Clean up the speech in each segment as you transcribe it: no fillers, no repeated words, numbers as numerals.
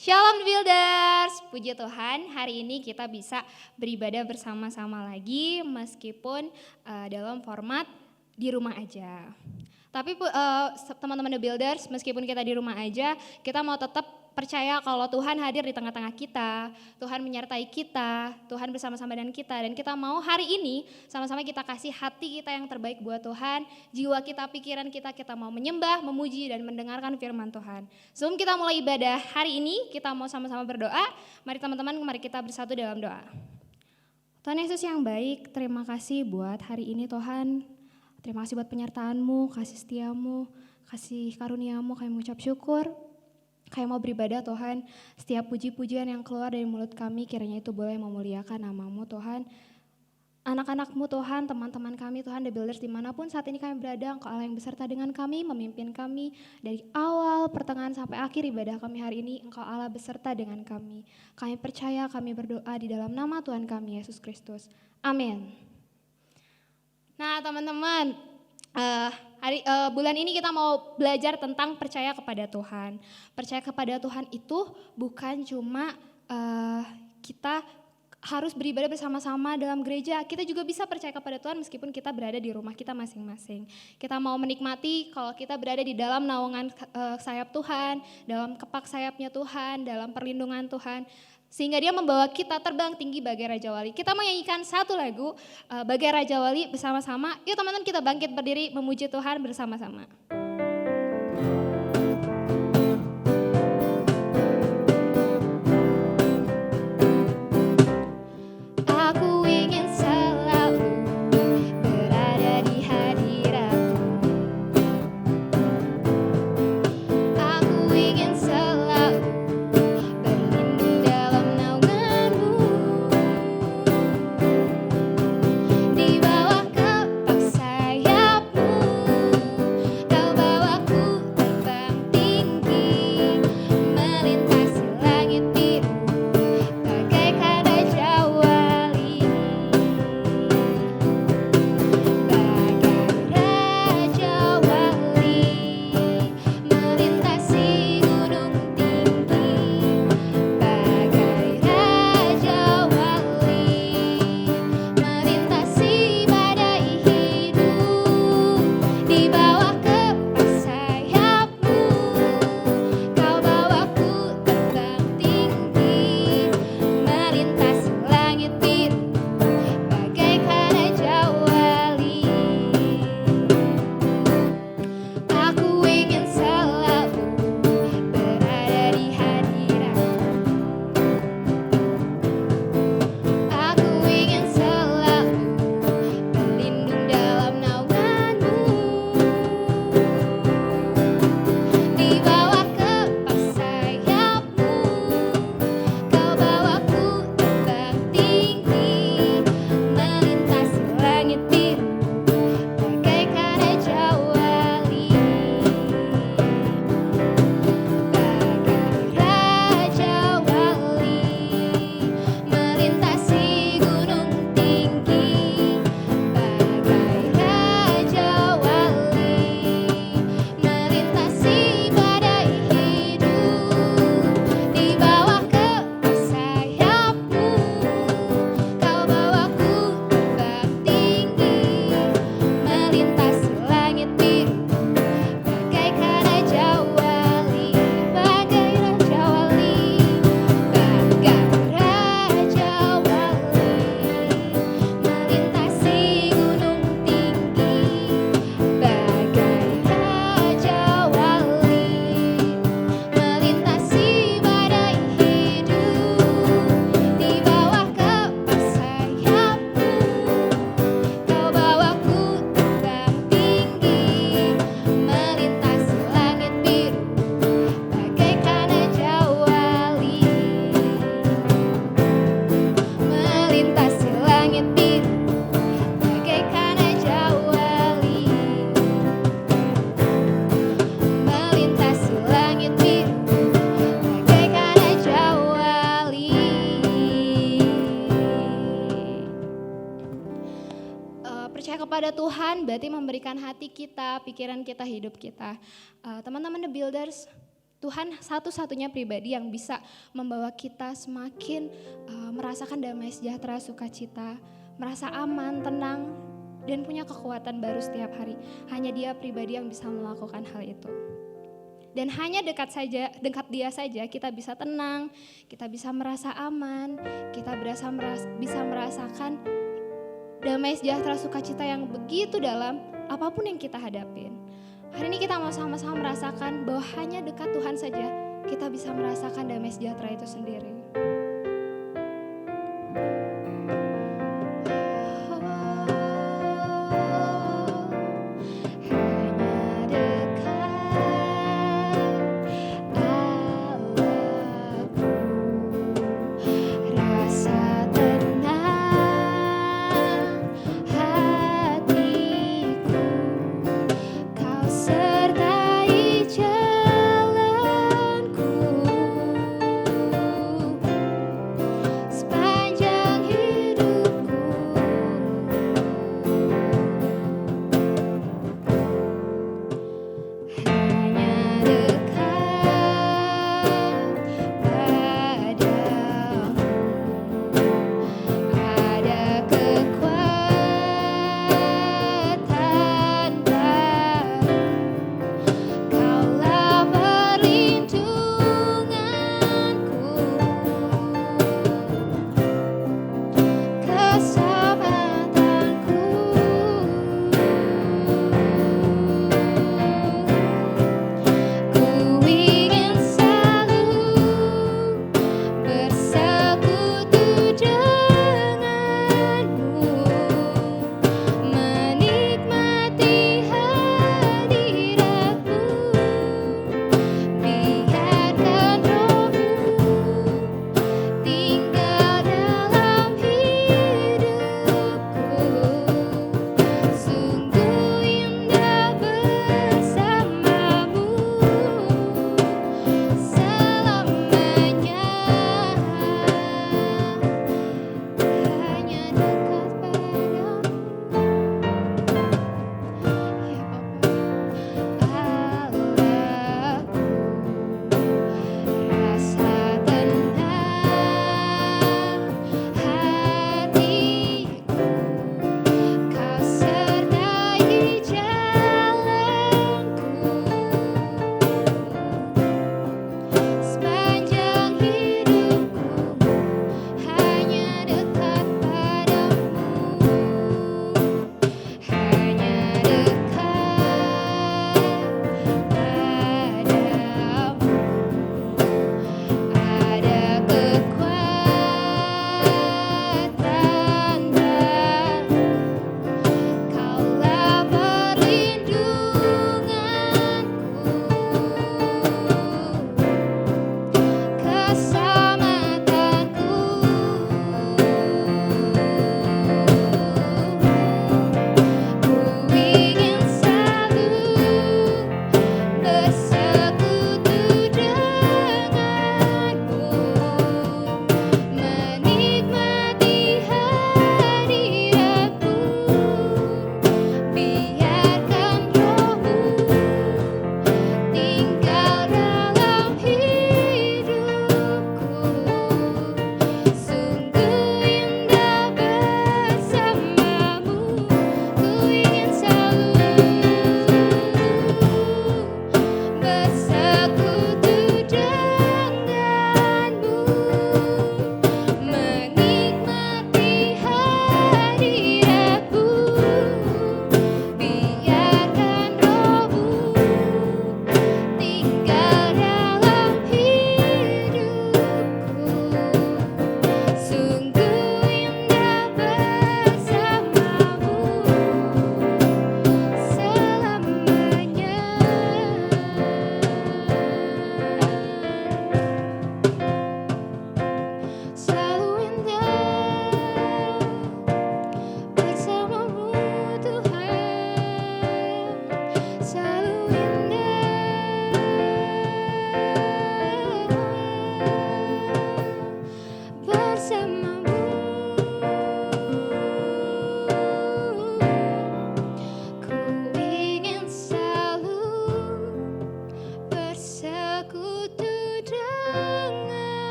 Shalom Builders, puji Tuhan hari ini kita bisa beribadah bersama-sama lagi meskipun dalam format di rumah aja. Tapi teman-teman The Builders, meskipun kita di rumah aja, kita mau tetap percaya kalau Tuhan hadir di tengah-tengah kita, Tuhan menyertai kita, Tuhan bersama-sama dengan kita, dan kita mau hari ini sama-sama kita kasih hati kita yang terbaik buat Tuhan, jiwa kita, pikiran kita mau menyembah, memuji, dan mendengarkan firman Tuhan. Sebelum kita mulai ibadah hari ini, kita mau sama-sama berdoa. Mari teman-teman, mari kita bersatu dalam doa. Tuhan Yesus yang baik, terima kasih buat hari ini Tuhan. Terima kasih buat penyertaan-Mu, kasih setia-Mu, kasih karunia-Mu, kami mengucap syukur. Kami mau beribadah Tuhan, setiap puji-pujian yang keluar dari mulut kami kiranya itu boleh memuliakan nama-Mu Tuhan. Anak-anak-Mu Tuhan, teman-teman kami Tuhan, The Builders dimanapun saat ini kami berada, Engkau Allah yang beserta dengan kami, memimpin kami dari awal, pertengahan sampai akhir ibadah kami hari ini, Engkau Allah beserta dengan kami. Kami percaya, kami berdoa di dalam nama Tuhan kami, Yesus Kristus. Amin. Nah teman-teman, bulan ini kita mau belajar tentang percaya kepada Tuhan. Percaya kepada Tuhan itu bukan cuma kita harus beribadah bersama-sama dalam gereja. Kita juga bisa percaya kepada Tuhan meskipun kita berada di rumah kita masing-masing. Kita mau menikmati kalau kita berada di dalam naungan sayap Tuhan, dalam kepak sayapnya Tuhan, dalam perlindungan Tuhan. Sehingga dia membawa kita terbang tinggi bagai Raja Wali. Kita mau nyanyikan satu lagu bagai Raja Wali bersama-sama. Yuk teman-teman kita bangkit berdiri memuji Tuhan bersama-sama. Aku ingin selalu berada di hadirat-Mu. Aku ingin selalu berlindung dalam naungan-Mu. Di bawah kepak sayap-Mu, Kau bawaku terbang tinggi, melintasi langit biru, bagaikan Raja Wali. Bagai Raja Wali, melintasi gunung tinggi. Bagai Raja Wali, melintasi badai hidup. Di bawah kepak sayap-Mu, Kau bawaku terbang tinggi, melintasi langit biru, bagaikan Raja Wali. Aku ingin selalu berada di hadirat-Mu. Aku ingin selalu berlindung dalam naungan-Mu. Di bawah kepak sayap-Mu, Kau bawaku terbang tinggi, melintasi langit biru, bagaikan Raja Wali. Bagai Raja Wali, melintasi gunung tinggi. Bagai Raja Wali, melintasi badai hidup. Di bawah kepak sayap-Mu, Kau bawaku terbang tinggi, melintasi langit biru, bagaikan Raja Wali. Bagai Raja Wali, bagai Raja Wali, melintasi gunung tinggi. Bagai Raja Wali, melintasi badai hidup. Di bawah kepak sayap-Mu, Kau bawaku terbang tinggi, melintasi langit biru, bagaikan Raja Wali. Melintasi langit biru, bagaikan Raja Wali. Melintasi langit biru, bagaikan Raja Wali. Percaya kepada Tuhan berarti memberikan hati kita, pikiran kita, hidup kita. Teman-teman The Builders, Tuhan satu-satunya pribadi yang bisa membawa kita semakin merasakan damai sejahtera, sukacita, merasa aman, tenang, dan punya kekuatan baru setiap hari. Hanya Dia pribadi yang bisa melakukan hal itu. Dan hanya dekat Dia saja kita bisa tenang, kita bisa merasa aman, kita bisa merasakan damai sejahtera, sukacita yang begitu dalam apapun yang kita hadapin. Hari ini kita mau sama-sama merasakan bahwa hanya dekat Tuhan saja kita bisa merasakan damai sejahtera itu sendiri. Sertai jalanku.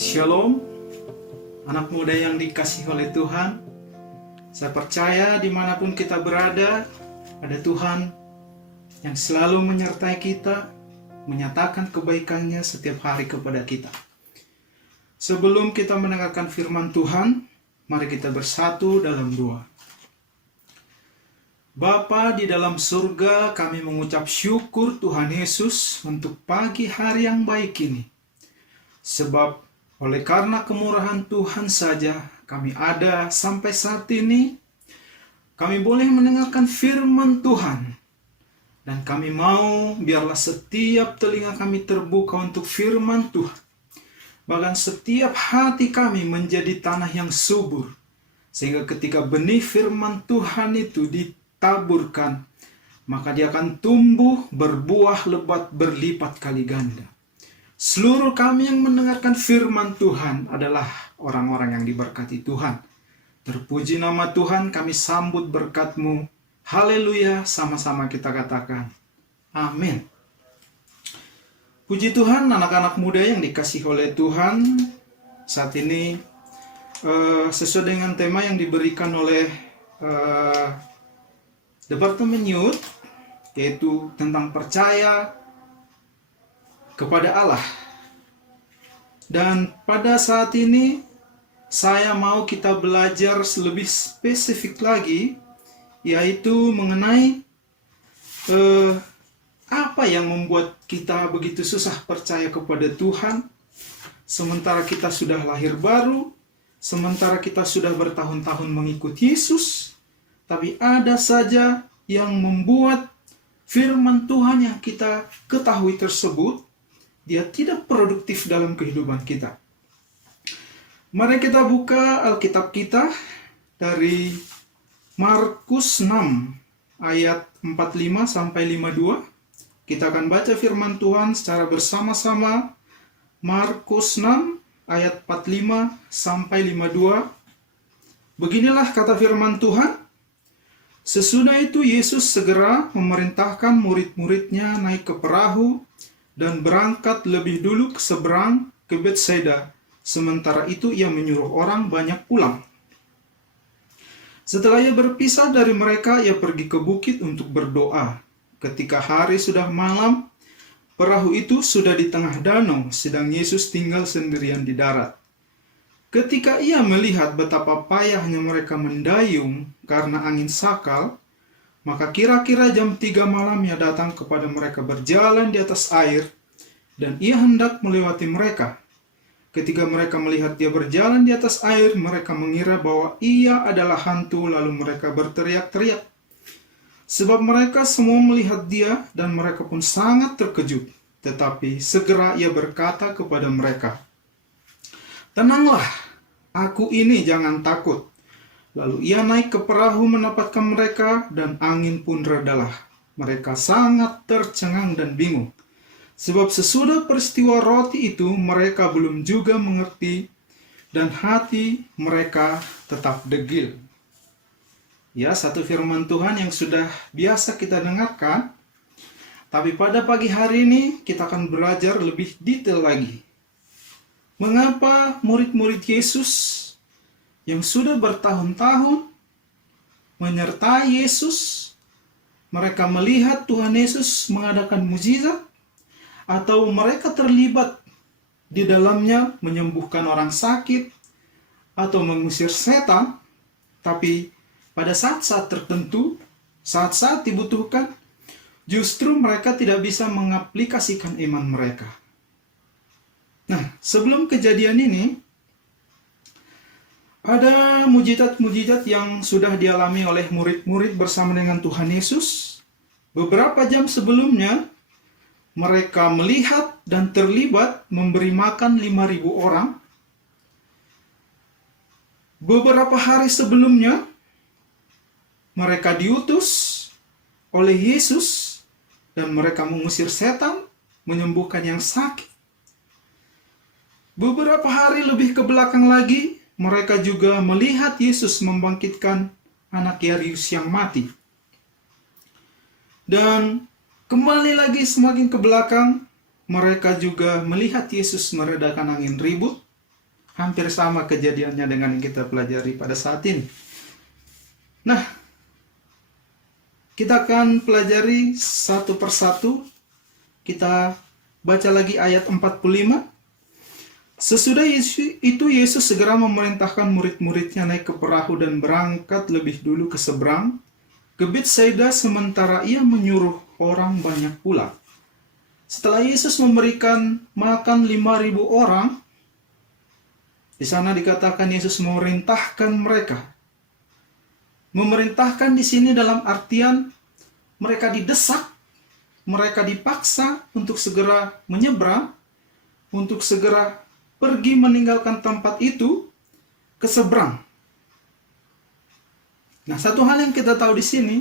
Shalom, anak muda yang dikasihi oleh Tuhan. Saya percaya dimanapun kita berada, ada Tuhan yang selalu menyertai kita, menyatakan kebaikannya setiap hari kepada kita. Sebelum kita mendengarkan firman Tuhan, mari kita bersatu dalam doa. Bapa di dalam surga, kami mengucap syukur Tuhan Yesus untuk pagi hari yang baik ini. Sebab oleh karena kemurahan Tuhan saja kami ada sampai saat ini, kami boleh mendengarkan firman Tuhan. Dan kami mau biarlah setiap telinga kami terbuka untuk firman Tuhan. Bahkan setiap hati kami menjadi tanah yang subur. Sehingga ketika benih firman Tuhan itu ditaburkan, maka dia akan tumbuh, berbuah lebat, berlipat kali ganda. Seluruh kami yang mendengarkan firman Tuhan adalah orang-orang yang diberkati Tuhan. Terpuji nama Tuhan, kami sambut berkat-Mu. Haleluya, sama-sama kita katakan. Amin. Puji Tuhan, anak-anak muda yang dikasihi oleh Tuhan. Saat ini sesuai dengan tema yang diberikan oleh Departemen Youth, yaitu tentang percaya kepada Allah. Dan pada saat ini saya mau kita belajar lebih spesifik lagi, yaitu mengenai apa yang membuat kita begitu susah percaya kepada Tuhan, sementara kita sudah lahir baru, sementara kita sudah bertahun-tahun mengikuti Yesus, tapi ada saja yang membuat firman Tuhan yang kita ketahui tersebut, dia tidak produktif dalam kehidupan kita. Mari kita buka Alkitab kita dari Markus 6 ayat 45 sampai 52. Kita akan baca firman Tuhan secara bersama-sama. Markus 6 ayat 45 sampai 52. Beginilah kata firman Tuhan. Sesudah itu Yesus segera memerintahkan murid-muridnya naik ke perahu dan berangkat lebih dulu ke seberang ke Betsaida. Sementara itu ia menyuruh orang banyak pulang. Setelah ia berpisah dari mereka, ia pergi ke bukit untuk berdoa. Ketika hari sudah malam, perahu itu sudah di tengah danau, sedang Yesus tinggal sendirian di darat. Ketika ia melihat betapa payahnya mereka mendayung karena angin sakal, maka kira-kira jam 3 malam ia datang kepada mereka berjalan di atas air, dan ia hendak melewati mereka. Ketika mereka melihat dia berjalan di atas air, mereka mengira bahwa ia adalah hantu, lalu mereka berteriak-teriak. Sebab mereka semua melihat dia, dan mereka pun sangat terkejut. Tetapi segera ia berkata kepada mereka, "Tenanglah, aku ini, jangan takut." Lalu ia naik ke perahu menempatkan mereka, dan angin pun redalah. Mereka sangat tercengang dan bingung. Sebab sesudah peristiwa roti itu, mereka belum juga mengerti, dan hati mereka tetap degil. Ya, satu firman Tuhan yang sudah biasa kita dengarkan, tapi pada pagi hari ini kita akan belajar lebih detail lagi. Mengapa murid-murid Yesus yang sudah bertahun-tahun menyertai Yesus, mereka melihat Tuhan Yesus mengadakan mukjizat, atau mereka terlibat di dalamnya menyembuhkan orang sakit atau mengusir setan, tapi pada saat-saat tertentu, saat-saat dibutuhkan, justru mereka tidak bisa mengaplikasikan iman mereka. Nah, sebelum kejadian ini, ada mujizat-mujizat yang sudah dialami oleh murid-murid bersama dengan Tuhan Yesus. Beberapa jam sebelumnya, mereka melihat dan terlibat memberi makan 5.000 orang. Beberapa hari sebelumnya, mereka diutus oleh Yesus dan mereka mengusir setan, menyembuhkan yang sakit. Beberapa hari lebih ke belakang lagi, mereka juga melihat Yesus membangkitkan anak Yairus yang mati. Dan kembali lagi semakin ke belakang, mereka juga melihat Yesus meredakan angin ribut. Hampir sama kejadiannya dengan yang kita pelajari pada saat ini. Nah, kita akan pelajari satu persatu. Kita baca lagi ayat 45. Sesudah itu Yesus segera memerintahkan murid-muridnya naik ke perahu dan berangkat lebih dulu ke seberang, ke Betsaida, sementara ia menyuruh orang banyak pula. Setelah Yesus memberikan makan 5.000 orang, di sana dikatakan Yesus memerintahkan mereka. Memerintahkan di sini dalam artian mereka didesak, mereka dipaksa untuk segera menyeberang, untuk segera pergi meninggalkan tempat itu ke seberang. Nah, satu hal yang kita tahu di sini,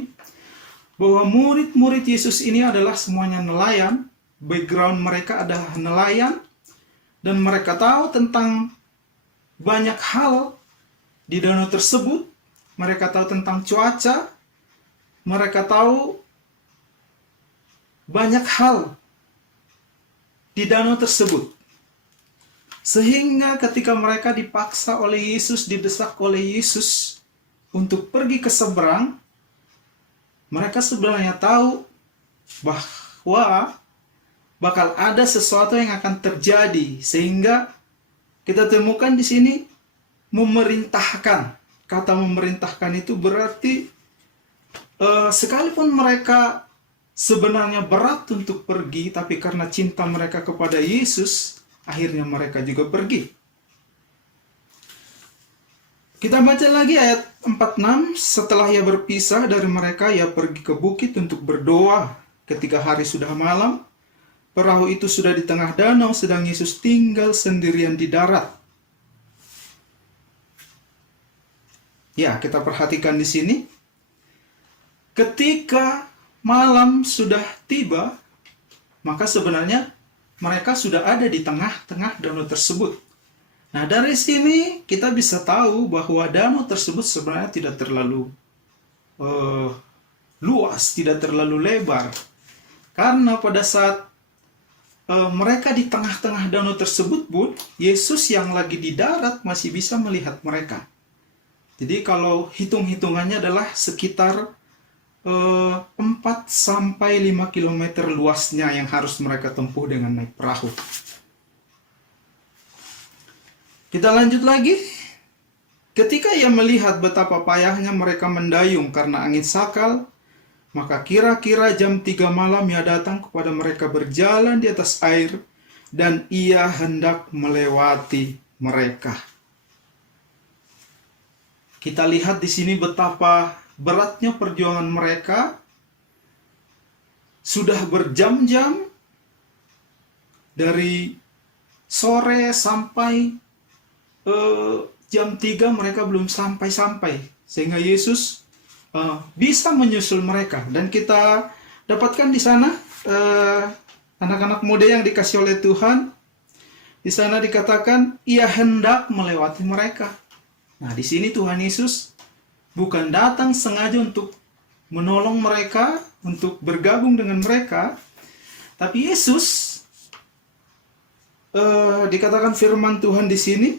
bahwa murid-murid Yesus ini adalah semuanya nelayan, background mereka adalah nelayan, dan mereka tahu tentang banyak hal di danau tersebut. Mereka tahu tentang cuaca, mereka tahu banyak hal di danau tersebut. Sehingga ketika mereka dipaksa oleh Yesus, didesak oleh Yesus untuk pergi ke seberang, mereka sebenarnya tahu bahwa bakal ada sesuatu yang akan terjadi, sehingga kita temukan di sini memerintahkan. Kata memerintahkan itu berarti sekalipun mereka sebenarnya berat untuk pergi, tapi karena cinta mereka kepada Yesus, akhirnya mereka juga pergi. Kita baca lagi ayat 46. Setelah ia berpisah dari mereka, ia pergi ke bukit untuk berdoa. Ketika hari sudah malam, perahu itu sudah di tengah danau, sedang Yesus tinggal sendirian di darat. Ya, kita perhatikan di sini. Ketika malam sudah tiba, maka sebenarnya mereka sudah ada di tengah-tengah danau tersebut. Nah, dari sini kita bisa tahu bahwa danau tersebut sebenarnya tidak terlalu luas, tidak terlalu lebar. Karena pada saat mereka di tengah-tengah danau tersebut pun, Yesus yang lagi di darat masih bisa melihat mereka. Jadi kalau hitung-hitungannya adalah sekitar 4-5 km luasnya yang harus mereka tempuh dengan naik perahu. Kita lanjut lagi. Ketika ia melihat betapa payahnya mereka mendayung karena angin sakal, maka kira-kira jam 3 malam ia datang kepada mereka berjalan di atas air, dan ia hendak melewati mereka. Kita lihat di sini betapa beratnya perjuangan mereka. Sudah berjam-jam dari sore sampai jam 3 mereka belum sampai-sampai, sehingga Yesus bisa menyusul mereka. Dan kita dapatkan di sana anak-anak muda yang dikasih oleh Tuhan. Di sana dikatakan ia hendak melewati mereka. Nah, di sini Tuhan Yesus bukan datang sengaja untuk menolong mereka, untuk bergabung dengan mereka, tapi Yesus dikatakan firman Tuhan di sini,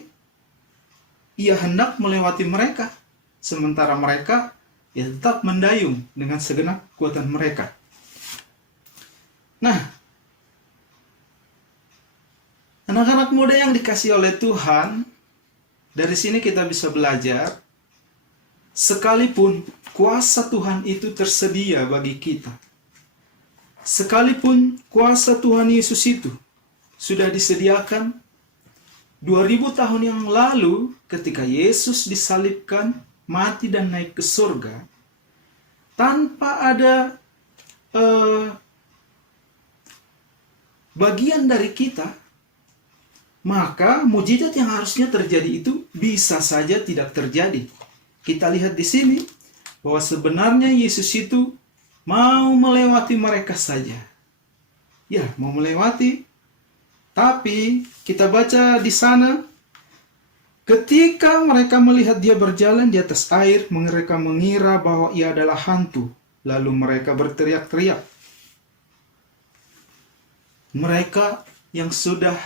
ia hendak melewati mereka, sementara mereka ya tetap mendayung dengan segenap kekuatan mereka. Nah, anak-anak muda yang dikasih oleh Tuhan, dari sini kita bisa belajar, sekalipun kuasa Tuhan itu tersedia bagi kita, sekalipun kuasa Tuhan Yesus itu sudah disediakan 2000 tahun yang lalu ketika Yesus disalibkan, mati dan naik ke surga, tanpa ada bagian dari kita, maka mujizat yang harusnya terjadi itu bisa saja tidak terjadi. Kita lihat di sini bahwa sebenarnya Yesus itu mau melewati mereka saja. Ya, mau melewati. Tapi kita baca di sana, ketika mereka melihat dia berjalan di atas air, mereka mengira bahwa ia adalah hantu. Lalu mereka berteriak-teriak. Mereka yang sudah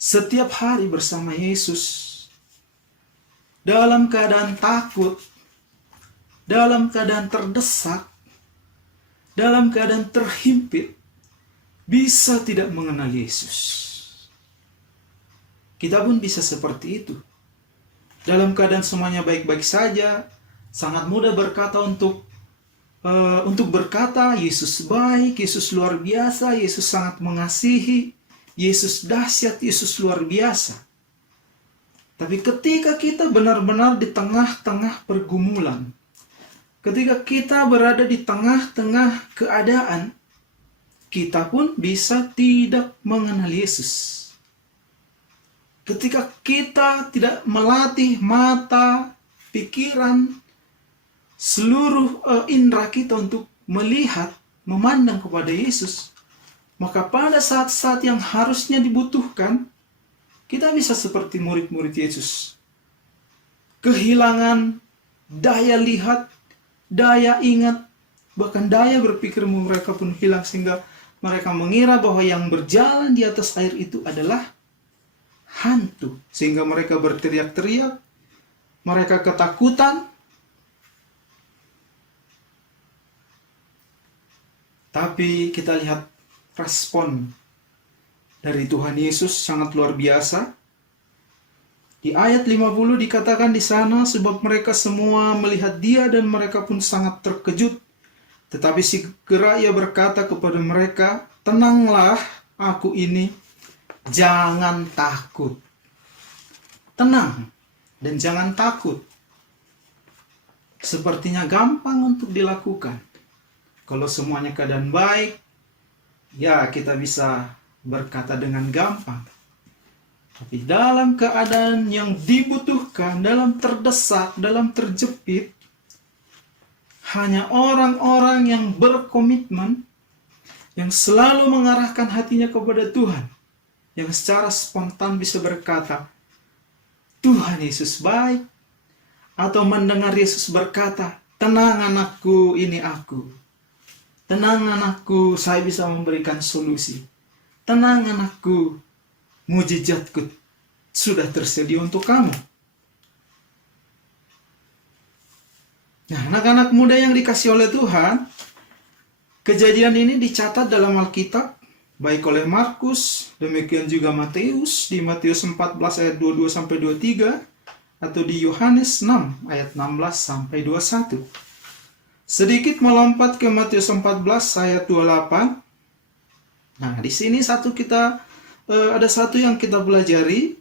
setiap hari bersama Yesus, dalam keadaan takut, dalam keadaan terdesak, dalam keadaan terhimpit, bisa tidak mengenal Yesus. Kita pun bisa seperti itu. Dalam keadaan semuanya baik-baik saja, sangat mudah berkata untuk berkata, Yesus baik, Yesus luar biasa, Yesus sangat mengasihi, Yesus dahsyat, Yesus luar biasa. Tapi ketika kita benar-benar di tengah-tengah pergumulan, ketika kita berada di tengah-tengah keadaan, kita pun bisa tidak mengenal Yesus. Ketika kita tidak melatih mata, pikiran, seluruh indera kita untuk melihat, memandang kepada Yesus, maka pada saat-saat yang harusnya dibutuhkan, kita bisa seperti murid-murid Yesus. Kehilangan daya lihat, daya ingat, bahkan daya berpikir mereka pun hilang, sehingga mereka mengira bahwa yang berjalan di atas air itu adalah hantu. Sehingga mereka berteriak-teriak, mereka ketakutan. Tapi kita lihat respon dari Tuhan Yesus sangat luar biasa. Di ayat 50 dikatakan di sana, sebab mereka semua melihat Dia dan mereka pun sangat terkejut. Tetapi segera Ia berkata kepada mereka, tenanglah, aku ini, jangan takut. Tenang dan jangan takut. Sepertinya gampang untuk dilakukan. Kalau semuanya keadaan baik, ya kita bisa berkata dengan gampang. Tapi dalam keadaan yang dibutuhkan, dalam terdesak, dalam terjepit, hanya orang-orang yang berkomitmen, yang selalu mengarahkan hatinya kepada Tuhan, yang secara spontan bisa berkata, Tuhan Yesus baik, atau mendengar Yesus berkata, tenang anakku, ini aku. Tenang anakku, saya bisa memberikan solusi. Tenang anakku, mujizatku sudah tersedia untuk kamu. Nah, anak-anak muda yang dikasih oleh Tuhan, kejadian ini dicatat dalam Alkitab, baik oleh Markus, demikian juga Matius, di Matius 14 ayat 22-23, atau di Yohanes 6 ayat 16 sampai 21. Sedikit melompat ke Matius 14 ayat 28. Nah, di sini ada satu yang kita pelajari.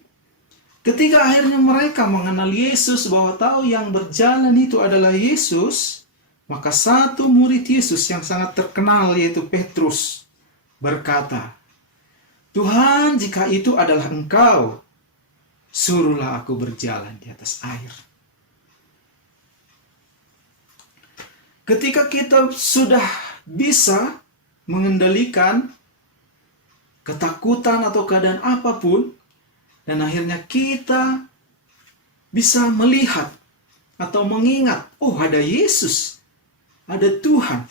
Ketika akhirnya mereka mengenal Yesus, bahwa tahu yang berjalan itu adalah Yesus, maka satu murid Yesus yang sangat terkenal, yaitu Petrus, berkata, Tuhan, jika itu adalah Engkau, suruhlah aku berjalan di atas air. Ketika kita sudah bisa mengendalikan ketakutan atau keadaan apapun, dan akhirnya kita bisa melihat atau mengingat, oh ada Yesus, ada Tuhan.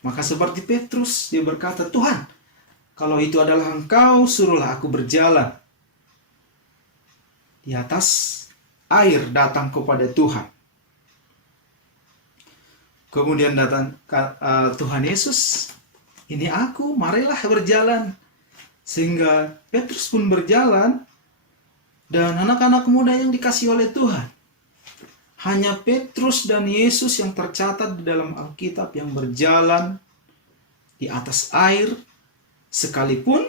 Maka seperti Petrus, dia berkata, Tuhan, kalau itu adalah Engkau, suruhlah aku berjalan di atas air, datang kepada Tuhan. Kemudian datang Tuhan Yesus, ini aku, marilah berjalan. Sehingga Petrus pun berjalan, dan anak-anak muda yang dikasih oleh Tuhan, hanya Petrus dan Yesus yang tercatat di dalam Alkitab yang berjalan di atas air, sekalipun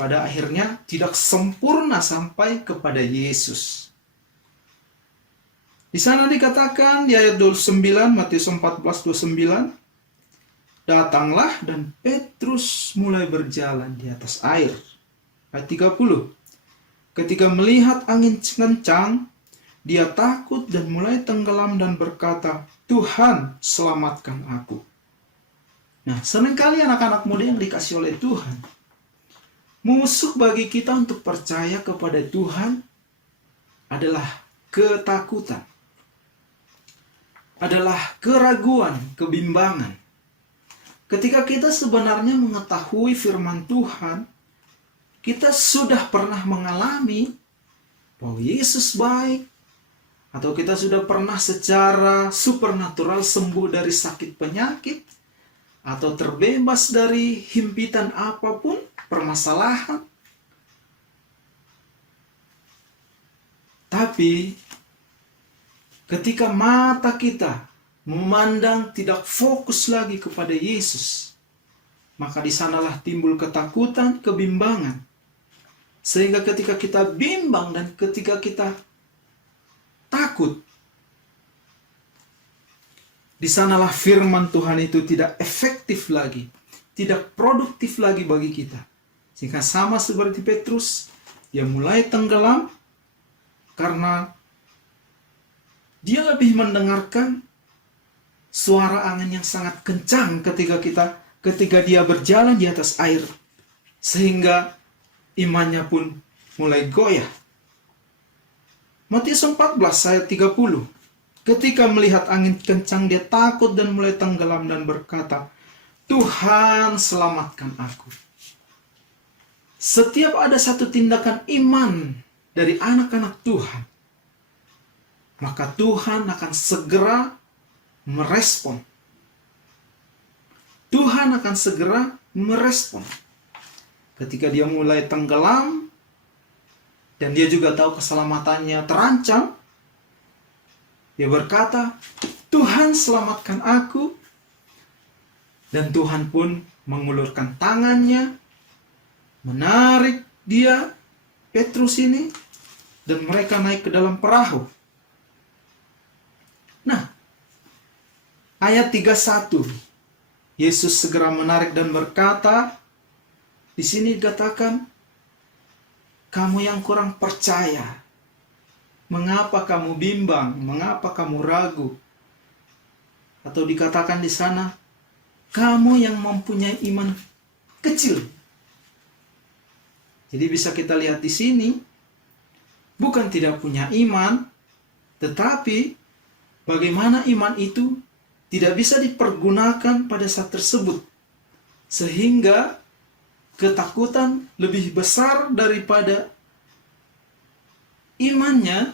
pada akhirnya tidak sempurna sampai kepada Yesus. Di sana dikatakan di ayat 29, Matius 14:29, datanglah dan Petrus mulai berjalan di atas air. Ayat 30, ketika melihat angin kencang, dia takut dan mulai tenggelam dan berkata, Tuhan, selamatkan aku. Nah, seringkali anak-anak muda yang dikasih oleh Tuhan, musuh bagi kita untuk percaya kepada Tuhan adalah ketakutan, adalah keraguan, kebimbangan. Ketika kita sebenarnya mengetahui firman Tuhan, kita sudah pernah mengalami bahwa Yesus baik, atau kita sudah pernah secara supernatural sembuh dari sakit penyakit, atau terbebas dari himpitan apapun, permasalahan. Tapi ketika mata kita memandang tidak fokus lagi kepada Yesus, maka di sanalah timbul ketakutan, kebimbangan. Sehingga ketika kita bimbang dan ketika kita takut, di sanalah firman Tuhan itu tidak efektif lagi, tidak produktif lagi bagi kita. Sehingga sama seperti Petrus, dia mulai tenggelam karena dia lebih mendengarkan suara angin yang sangat kencang ketika dia berjalan di atas air, sehingga imannya pun mulai goyah. Matius 14 ayat 30. Ketika melihat angin kencang, dia takut dan mulai tenggelam dan berkata, "Tuhan, selamatkan aku." Setiap ada satu tindakan iman dari anak-anak Tuhan, maka Tuhan akan segera merespon. Tuhan akan segera merespon. Ketika dia mulai tenggelam, dan dia juga tahu keselamatannya terancam, dia berkata, "Tuhan, selamatkan aku." Dan Tuhan pun mengulurkan tangannya, menarik dia, Petrus ini, dan mereka naik ke dalam perahu. Nah, ayat 31, Yesus segera menarik dan berkata, di sini dikatakan, "Kamu yang kurang percaya, mengapa kamu bimbang? Mengapa kamu ragu?" Atau dikatakan di sana, "Kamu yang mempunyai iman kecil." Jadi bisa kita lihat di sini, bukan tidak punya iman, tetapi bagaimana iman itu tidak bisa dipergunakan pada saat tersebut, sehingga ketakutan lebih besar daripada imannya,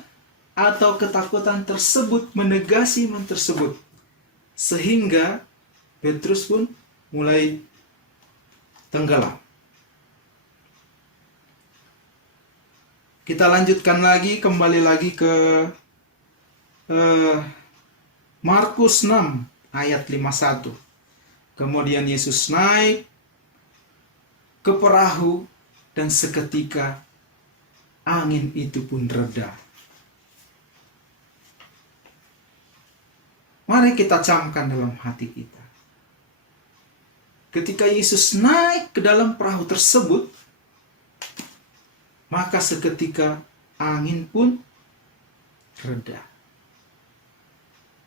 atau ketakutan tersebut menegasi iman tersebut, sehingga Petrus pun mulai tenggelam. Kita lanjutkan lagi, kembali lagi ke Markus 6 ayat 51. Kemudian Yesus naik ke perahu dan seketika angin itu pun reda. Mari kita camkan dalam hati kita. Ketika Yesus naik ke dalam perahu tersebut, maka seketika angin pun reda.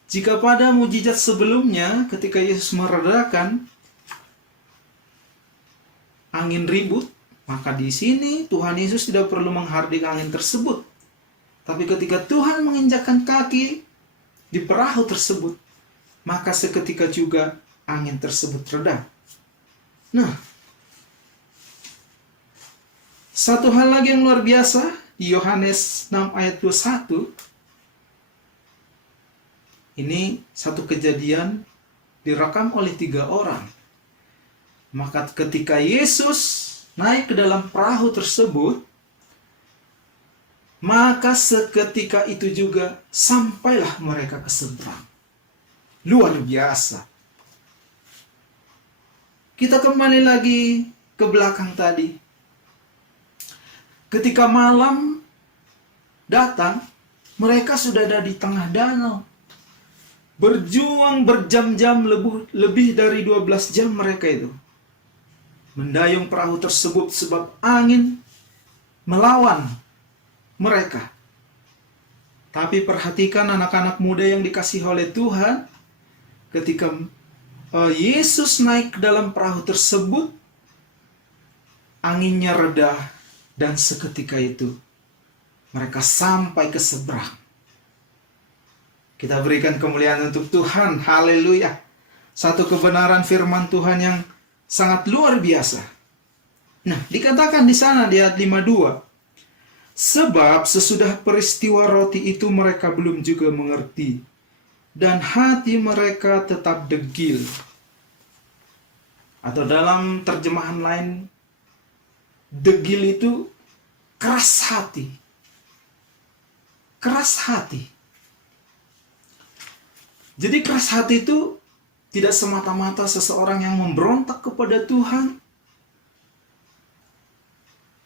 Jika pada mujizat sebelumnya ketika Yesus meredakan angin ribut, maka di sini Tuhan Yesus tidak perlu menghardik angin tersebut. Tapi ketika Tuhan menginjakkan kaki di perahu tersebut, maka seketika juga angin tersebut reda. Nah, satu hal lagi yang luar biasa di Yohanes 6 ayat 21, ini satu kejadian direkam oleh 3 orang. Maka ketika Yesus naik ke dalam perahu tersebut, maka seketika itu juga sampailah mereka ke seberang. Luar biasa. Kita kembali lagi ke belakang tadi. Ketika malam datang, mereka sudah ada di tengah danau. Berjuang berjam-jam, lebih dari 12 jam mereka itu mendayung perahu tersebut sebab angin melawan mereka. Tapi perhatikan anak-anak muda yang dikasihi oleh Tuhan, ketika Yesus naik ke dalam perahu tersebut, anginnya reda dan seketika itu mereka sampai ke seberang. Kita berikan kemuliaan untuk Tuhan. Haleluya. Satu kebenaran firman Tuhan yang sangat luar biasa. Nah, dikatakan di sana di ayat 52, sebab sesudah peristiwa roti itu mereka belum juga mengerti, dan hati mereka tetap degil. Atau dalam terjemahan lain, degil itu keras hati. Keras hati. Jadi keras hati itu tidak semata-mata seseorang yang memberontak kepada Tuhan,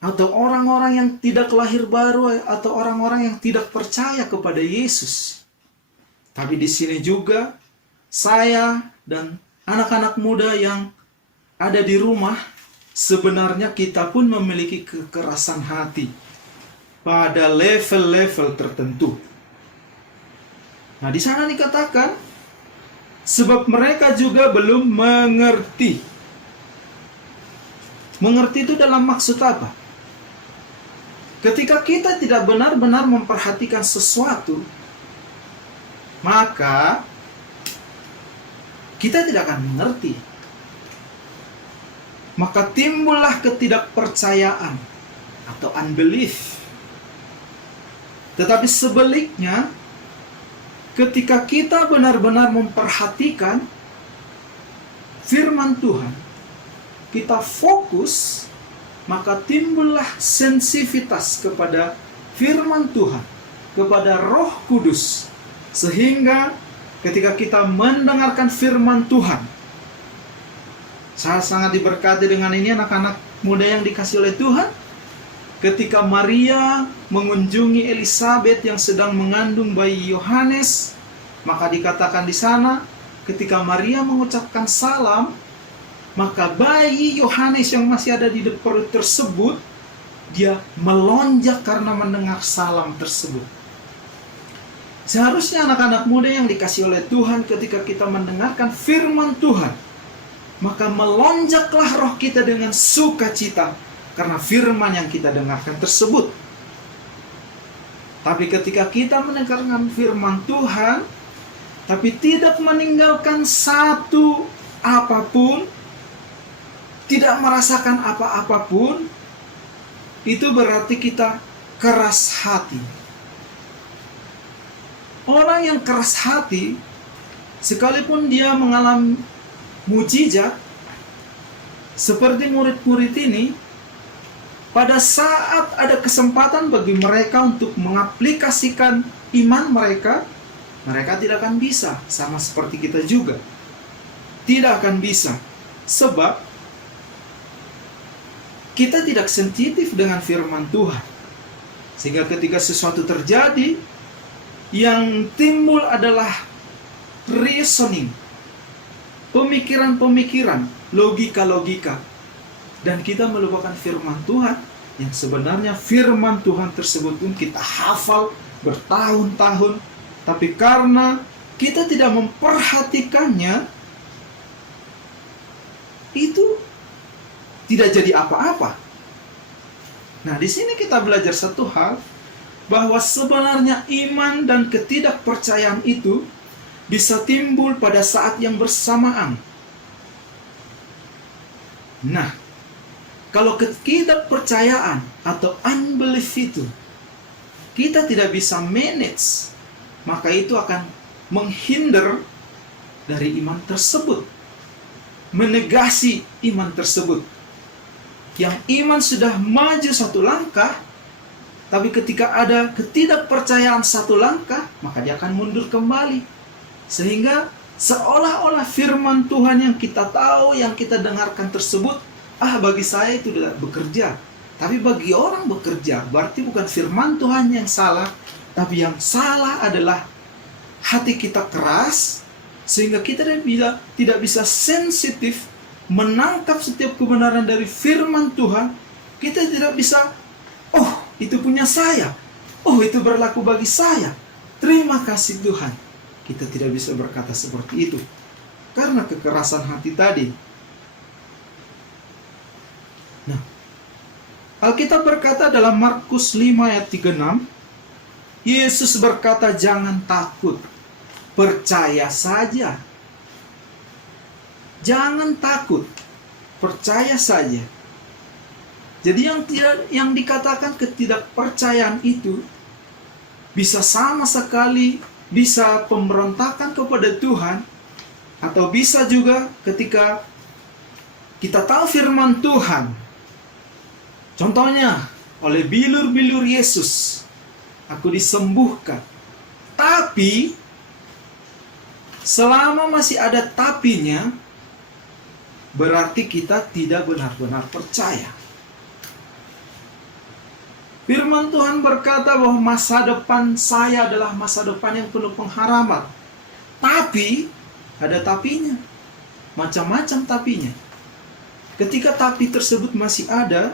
atau orang-orang yang tidak lahir baru, atau orang-orang yang tidak percaya kepada Yesus. Tapi di sini juga saya dan anak-anak muda yang ada di rumah, sebenarnya kita pun memiliki kekerasan hati pada level-level tertentu. Nah, di sana dikatakan sebab mereka juga belum mengerti. Mengerti itu dalam maksud apa? Ketika kita tidak benar-benar memperhatikan sesuatu, maka kita tidak akan mengerti. Maka timbullah ketidakpercayaan atau unbelief. Tetapi sebaliknya, ketika kita benar-benar memperhatikan firman Tuhan, kita fokus, maka timbullah sensitivitas kepada firman Tuhan, kepada Roh Kudus. Sehingga ketika kita mendengarkan firman Tuhan, saya sangat diberkati dengan ini anak-anak muda yang dikasih oleh Tuhan. Ketika Maria mengunjungi Elisabet yang sedang mengandung bayi Yohanes, maka dikatakan di sana, ketika Maria mengucapkan salam, maka bayi Yohanes yang masih ada di perut tersebut, dia melonjak karena mendengar salam tersebut. Seharusnya anak-anak muda yang dikasih oleh Tuhan, ketika kita mendengarkan firman Tuhan, maka melonjaklah roh kita dengan sukacita karena firman yang kita dengarkan tersebut. Tapi ketika kita mendengarkan firman Tuhan, tapi tidak meninggalkan satu apapun, tidak merasakan apa-apapun, itu berarti kita keras hati. Orang yang keras hati, sekalipun dia mengalami mujizat, seperti murid-murid ini, pada saat ada kesempatan bagi mereka untuk mengaplikasikan iman mereka, mereka tidak akan bisa, sama seperti kita juga. Tidak akan bisa, sebab kita tidak sensitif dengan firman Tuhan. Sehingga ketika sesuatu terjadi, yang timbul adalah reasoning, pemikiran-pemikiran, logika-logika. Dan kita melupakan firman Tuhan, yang sebenarnya firman Tuhan tersebut pun kita hafal bertahun-tahun, tapi karena kita tidak memperhatikannya, itu tidak jadi apa-apa. Nah, di sini kita belajar satu hal, bahwa sebenarnya iman dan ketidakpercayaan itu bisa timbul pada saat yang bersamaan. Nah, kalau ketidakpercayaan atau unbelief itu kita tidak bisa manage, maka itu akan menghindar dari iman tersebut, menegasi iman tersebut. Yang iman sudah maju satu langkah, tapi ketika ada ketidakpercayaan satu langkah, maka dia akan mundur kembali. Sehingga seolah-olah firman Tuhan yang kita tahu, yang kita dengarkan tersebut, bagi saya itu tidak bekerja. Tapi bagi orang bekerja, berarti bukan firman Tuhan yang salah, tapi yang salah adalah hati kita keras, sehingga kita tidak bisa sensitif menangkap setiap kebenaran dari firman Tuhan. Kita tidak bisa, itu punya saya, itu berlaku bagi saya, terima kasih Tuhan. Kita tidak bisa berkata seperti itu karena kekerasan hati tadi. Nah, Alkitab berkata dalam Markus 5 ayat 36, Yesus berkata, jangan takut, percaya saja. Jangan takut, percaya saja. Jadi yang dikatakan ketidakpercayaan itu bisa sama sekali bisa pemberontakan kepada Tuhan, atau bisa juga ketika kita tahu firman Tuhan. Contohnya, oleh bilur-bilur Yesus, aku disembuhkan. Tapi, selama masih ada tapinya, berarti kita tidak benar-benar percaya. Firman Tuhan berkata bahwa masa depan saya adalah masa depan yang penuh pengharapan. Tapi, ada tapinya. Macam-macam tapinya. Ketika tapi tersebut masih ada,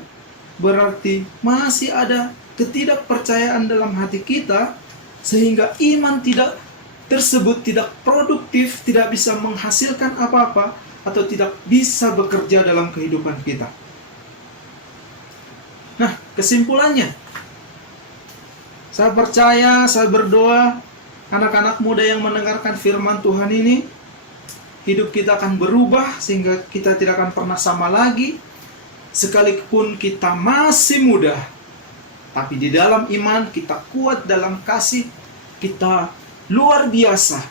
berarti masih ada ketidakpercayaan dalam hati kita, sehingga iman tersebut tidak produktif, tidak bisa menghasilkan apa-apa, atau tidak bisa bekerja dalam kehidupan kita. Nah, kesimpulannya, saya percaya, saya berdoa, anak-anak muda yang mendengarkan firman Tuhan ini, hidup kita akan berubah sehingga kita tidak akan pernah sama lagi. Sekalipun kita masih muda, tapi di dalam iman kita kuat, dalam kasih kita luar biasa,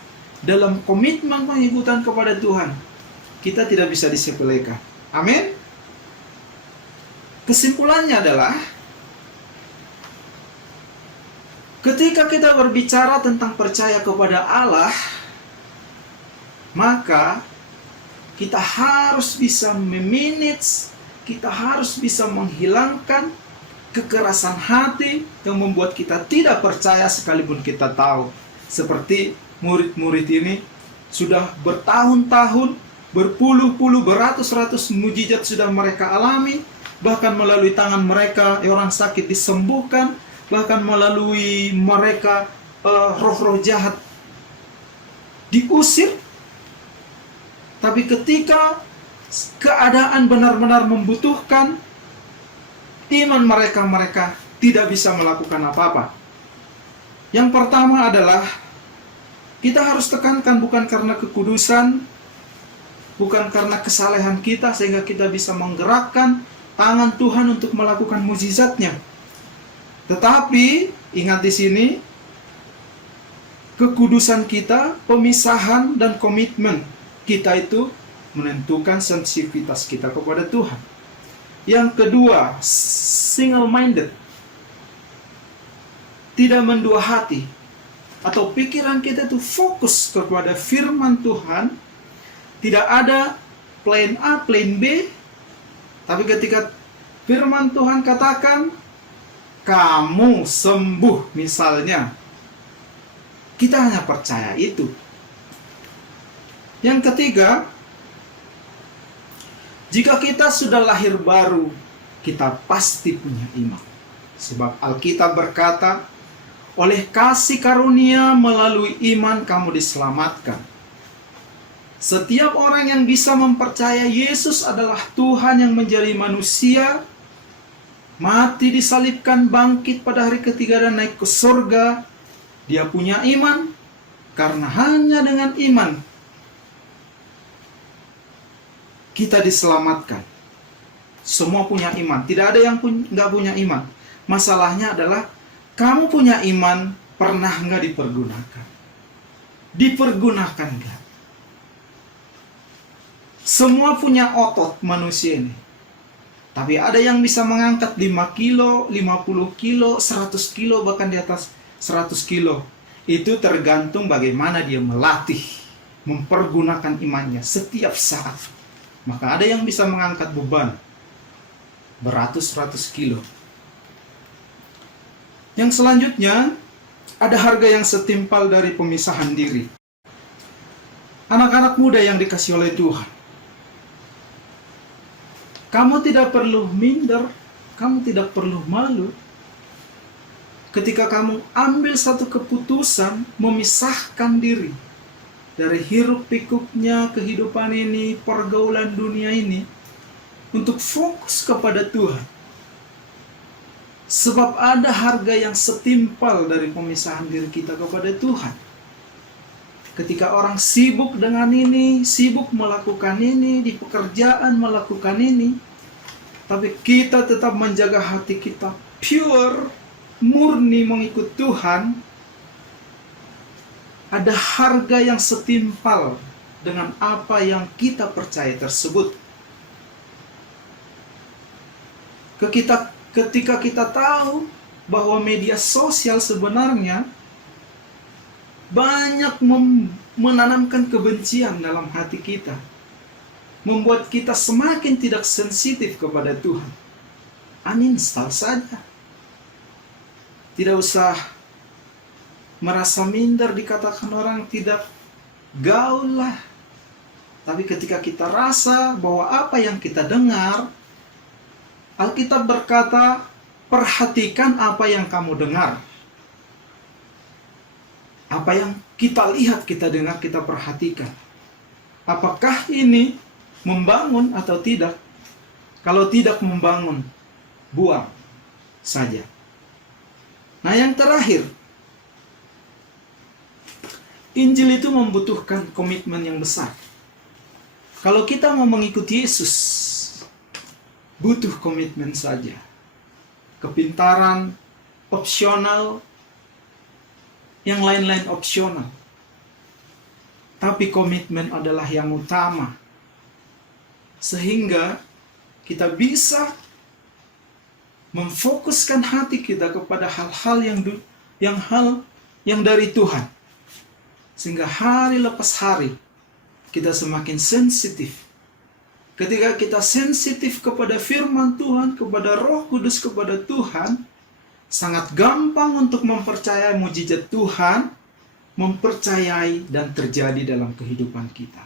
dalam komitmen pengikutan kepada Tuhan, kita tidak bisa disepelekan. Amin. Kesimpulannya adalah, ketika kita berbicara tentang percaya kepada Allah, maka kita harus bisa memanage, kita harus bisa menghilangkan kekerasan hati yang membuat kita tidak percaya sekalipun kita tahu. Seperti murid-murid ini sudah bertahun-tahun, berpuluh-puluh, beratus-ratus mujizat sudah mereka alami, bahkan melalui tangan mereka orang sakit disembuhkan, bahkan melalui mereka roh-roh jahat diusir. Tapi ketika keadaan benar-benar membutuhkan, iman mereka tidak bisa melakukan apa-apa. Yang pertama adalah, kita harus tekankan bukan karena kekudusan, bukan karena kesalehan kita sehingga kita bisa menggerakkan tangan Tuhan untuk melakukan mukjizatnya. Tetapi ingat di sini, kekudusan kita, pemisahan dan komitmen kita itu menentukan sensitivitas kita kepada Tuhan. Yang kedua, single-minded. Tidak mendua hati. Atau pikiran kita itu fokus kepada firman Tuhan. Tidak ada plan A, plan B. Tapi ketika firman Tuhan katakan, kamu sembuh misalnya, kita hanya percaya itu. Yang ketiga, jika kita sudah lahir baru, kita pasti punya iman. Sebab Alkitab berkata, oleh kasih karunia melalui iman kamu diselamatkan. Setiap orang yang bisa mempercaya Yesus adalah Tuhan yang menjadi manusia, mati disalibkan, bangkit pada hari ketiga dan naik ke surga, dia punya iman. Karena hanya dengan iman kita diselamatkan. Semua punya iman. Tidak ada yang nggak punya iman. Masalahnya adalah, kamu punya iman, pernah nggak dipergunakan? Dipergunakan nggak? Semua punya otot manusia ini. Tapi ada yang bisa mengangkat 5 kilo, 50 kilo, 100 kilo, bahkan di atas 100 kilo. Itu tergantung bagaimana dia melatih, mempergunakan imannya setiap saat. Maka ada yang bisa mengangkat beban beratus-ratus kilo. Yang selanjutnya, ada harga yang setimpal dari pemisahan diri. Anak-anak muda yang dikasih oleh Tuhan, kamu tidak perlu minder, kamu tidak perlu malu. Ketika kamu ambil satu keputusan memisahkan diri dari hiruk pikuknya kehidupan ini, pergaulan dunia ini, untuk fokus kepada Tuhan. Sebab ada harga yang setimpal dari pemisahan diri kita kepada Tuhan. Ketika orang sibuk dengan ini, sibuk melakukan ini, di pekerjaan melakukan ini, tapi kita tetap menjaga hati kita pure, murni mengikut Tuhan, ada harga yang setimpal dengan apa yang kita percaya tersebut. Ketika kita tahu bahwa media sosial sebenarnya banyak menanamkan kebencian dalam hati kita, membuat kita semakin tidak sensitif kepada Tuhan, uninstall saja. Tidak usah merasa minder dikatakan orang tidak gaul lah. Tapi ketika kita rasa bahwa apa yang kita dengar, Alkitab berkata, perhatikan apa yang kamu dengar. Apa yang kita lihat, kita dengar, kita perhatikan. Apakah ini membangun atau tidak? Kalau tidak membangun, buang saja. Nah, yang terakhir, Injil itu membutuhkan komitmen yang besar. Kalau kita mau mengikuti Yesus, butuh komitmen saja. Kepintaran opsional, yang lain-lain opsional. Tapi komitmen adalah yang utama. Sehingga kita bisa memfokuskan hati kita kepada hal-hal yang dari Tuhan. Sehingga hari lepas hari kita semakin sensitif. Ketika kita sensitif kepada firman Tuhan, kepada Roh Kudus, kepada Tuhan, sangat gampang untuk mempercayai mujizat Tuhan, mempercayai dan terjadi dalam kehidupan kita.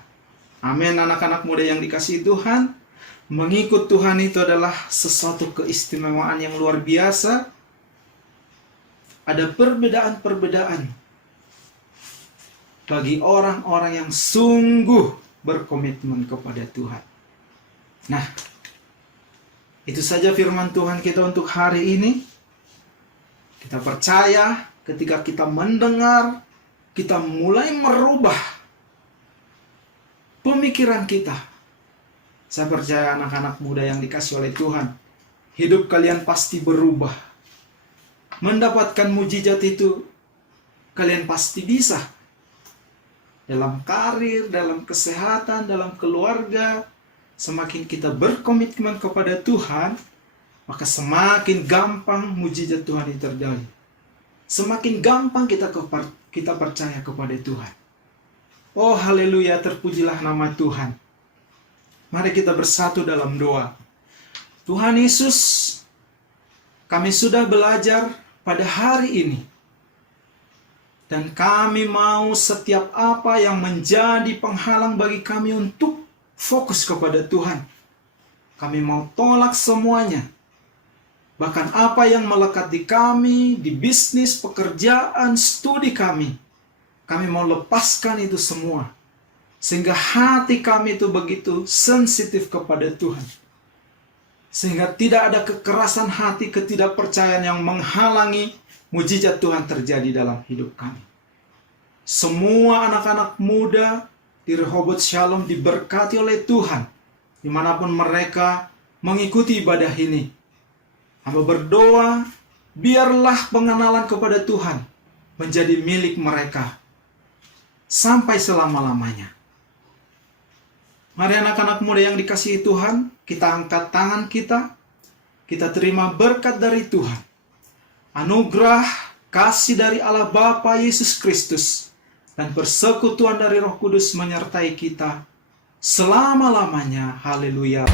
Amin, anak-anak muda yang dikasihi Tuhan. Mengikut Tuhan itu adalah sesuatu keistimewaan yang luar biasa. Ada perbedaan-perbedaan bagi orang-orang yang sungguh berkomitmen kepada Tuhan. Nah, itu saja firman Tuhan kita untuk hari ini. Kita percaya ketika kita mendengar, kita mulai merubah pemikiran kita. Saya percaya anak-anak muda yang dikasih oleh Tuhan, hidup kalian pasti berubah. Mendapatkan mujizat itu, kalian pasti bisa. Dalam karir, dalam kesehatan, dalam keluarga, semakin kita berkomitmen kepada Tuhan, maka semakin gampang mujizat Tuhan itu terjadi. Semakin gampang kita percaya kepada Tuhan. Oh haleluya, terpujilah nama Tuhan. Mari kita bersatu dalam doa. Tuhan Yesus, kami sudah belajar pada hari ini. Dan kami mau setiap apa yang menjadi penghalang bagi kami untuk fokus kepada Tuhan. Kami mau tolak semuanya. Bahkan apa yang melekat di kami, di bisnis, pekerjaan, studi kami mau lepaskan itu semua. Sehingga hati kami itu begitu sensitif kepada Tuhan. Sehingga tidak ada kekerasan hati, ketidakpercayaan yang menghalangi mujizat Tuhan terjadi dalam hidup kami. Semua anak-anak muda di Rehoboth Shalom diberkati oleh Tuhan, dimanapun mereka mengikuti ibadah ini. Hamba berdoa, biarlah pengenalan kepada Tuhan menjadi milik mereka sampai selama-lamanya. Mari anak-anak muda yang dikasihi Tuhan, kita angkat tangan kita terima berkat dari Tuhan. Anugerah, kasih dari Allah Bapa Yesus Kristus, dan persekutuan dari Roh Kudus menyertai kita selama-lamanya. Haleluya.